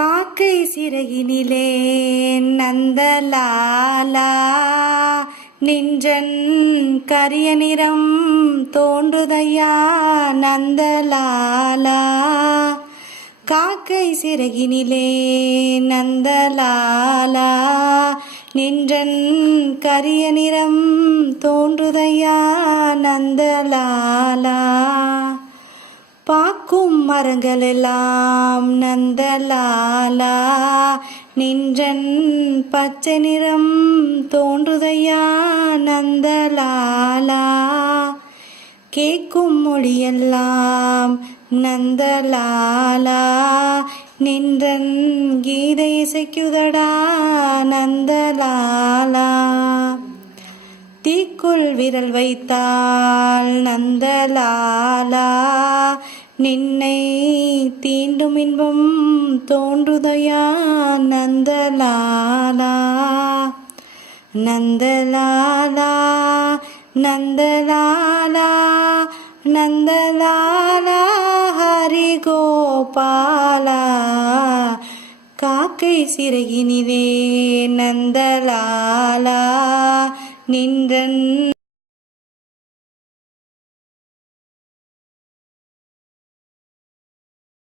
காக்கை சிறகினிலே நந்தலாலா நின்றன் கரிய நிறம் தோன்றுதையா நந்தலாலா. காக்கை சிறகினிலே நந்தலாலா நின்றன் கரிய நிறம் தோன்றுதையா நந்தலாலா. பாக்கும் மரங்களெல்லாம் நந்தலாலா நின்றன் பச்சை நிறம் தோன்றுதையா நந்தலாலா. கேட்கும் மொழியெல்லாம் நந்தலாலா நின்றன் கீதை இசைக்குதடா நந்தலாலா. தீக்குள் விரல் வைத்தால் நந்தலாலா நின்னை தீண்டும் இன்பம் தோன்றுதையா நந்தலாலா. நந்தலாலா நந்தலாலா நந்தலாலா ஹரி கோபாலா. காக்கை சிறகினிலே நந்தலாலா நின்றன்